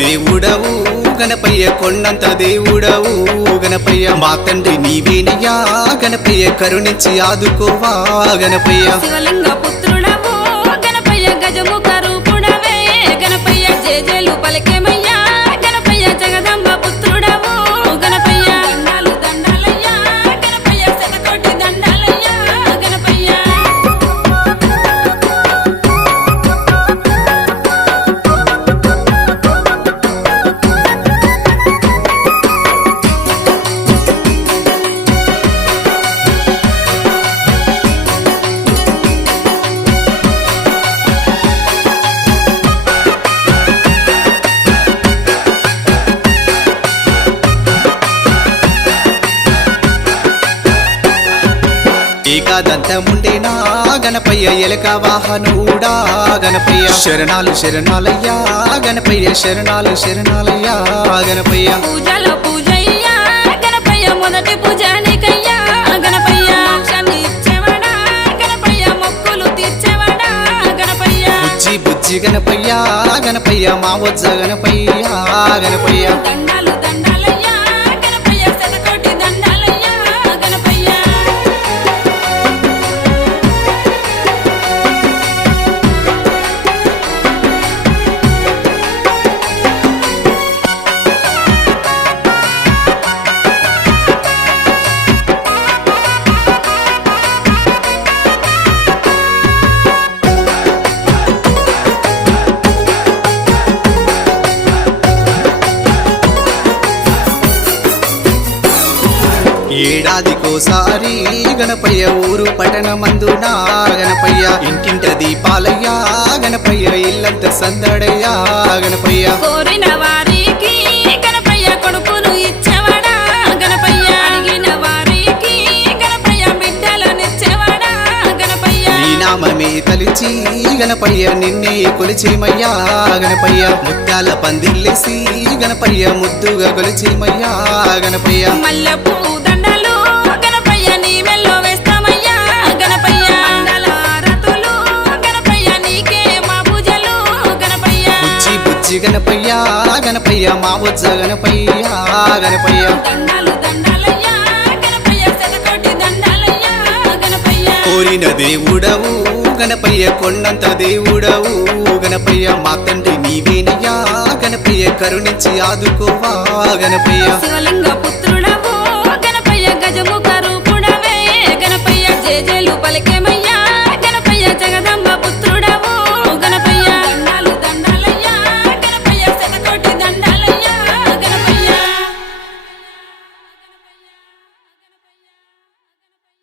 దేవుడవు గణపయ్య కొండంత దేవుడవు గణపయ్య మా తండ్రి నీవేనయ్యా గణపయ్య కరుణించి ఆదుకోవా గణపయ్య శివలింగ పుత్రుడవు గణపయ్య గజముఖ రూపుడవే గణపయ్య జేజేలు పలికేమయ్యా గణపయ్య జగదంబ పుత్రుడవు గణపయ్య దండాలు దండాలయ్యా గణపయ్య శతకోటి దండాలయ్యా గణపయ్య ఏకాదంతముండేనా గణపయ్య ఎలక వాహనుడా గణపయ్య శరణాలు శరణాలయ్యా గణపయ్య శరణాలు శరణాలయ్యా గణపయ్య పూజలో పూజయ్యా గణపయ్య మొదటి పూజ నీకయ్యా గణపయ్య మోక్షాన్ని ఇచ్చేవాడా గణపయ్య మొక్కులు తీర్చేవాడా గణపయ్య బుజ్జి బుజ్జి గణపయ్య గణపయ్య మా వజ్జ గణపయ్య గణపయ్య దండాలు దండాలయ్యా గణపయ్య శతకోటి దండాలయ్యా గణపయ్య ఏడాదికోసారి గణపయ్య ఊరు పట్టణమందునా గణపయ్య ఇంటింట దీపాలయ్యా గణపయ్య ఇల్లంత సందడయ్యా గణపయ్య కోరిన వారికి గణపయ్య కొడుకును ఇచ్చేవాడా గణపయ్య అడిగిన వారికి గణపయ్య బిడ్డలనిచ్చేవాడా గణపయ్య నీ నామమే తలిచి గణపయ్య నిన్నే కొలిచేమయ్యా గణపయ్య ముత్యాల పందిల్లేసి గణపయ్య ముద్దుగా కొలిచేమయ్యా గణపయ్య మల్లెపూ దండలు గణపయ్య నీ మెల్లో వేస్తామయ్యా గణపయ్య మండల హారతులు గణపయ్య నీకే మా పూజలు గణపయ్య బుజ్జి బుజ్జి గణపయ్య గణపయ్య మా వజ్జ గణపయ్య గణపయ్య దండాలు దండాలయ్యా గణపయ్య శతకోటి దండాలయ్యా గణపయ్య కోరిన దేవుడవు గణపయ్య కొండంత దేవుడవు గణపయ్య మా తండ్రి నీవేనయ్యా గణపయ్య కరుణించి ఆదుకోవా గణపయ్య శివలింగ